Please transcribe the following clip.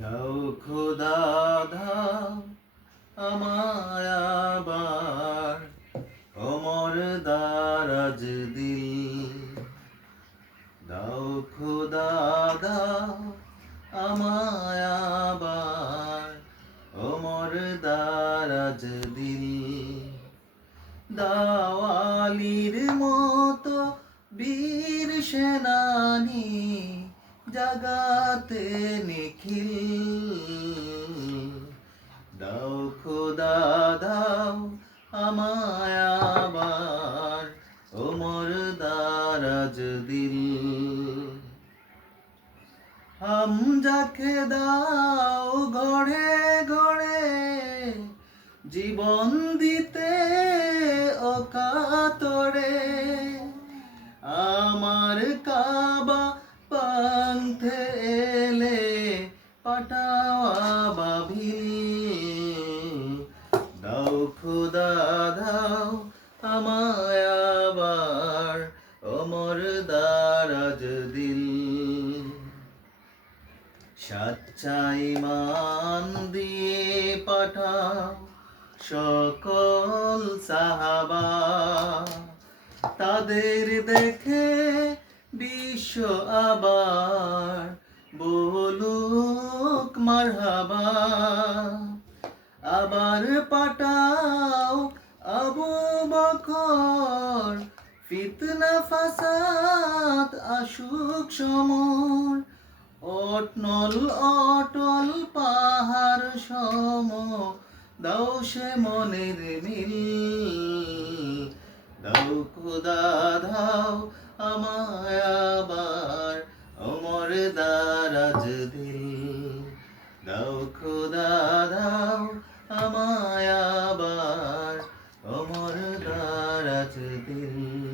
দাও খোদা দাও আমায় আবার অমর দারাজ দিল। দাও খোদা দাও আমায় আবার অমর দারাজ দিল। দাওয়ালির মতো বীর সেনানি জাগাতে নিখিল। দাও খোদা দাও আমায় আবার ওমর দারাজ দিল। হামজাকে দাও গড়ে গড়ে জীবন দিতে অকাতরে। আমার কাবা পান্থে এলে পাঠাওয়া বাবিল। দাও খোদা দাও আমায় আবার অমর দারাজ দিল। সাচ্চা ঈমান দিয়ে পাঠাও সকল সাহাবা। তাদের দেখে বিশ্ব আবার বলুক মারহাবা। আবার পাঠাও আবু বকর, ফিতনা ফাসাদ আসুক সমর। অটল অটল পাহাড় সম দাও সে মনের মিল। দাও খোদা দাও আমায় আবার অমর দারাজ দিল। দাও খোদা দাও আমায় আবার অমর দারাজ দিল।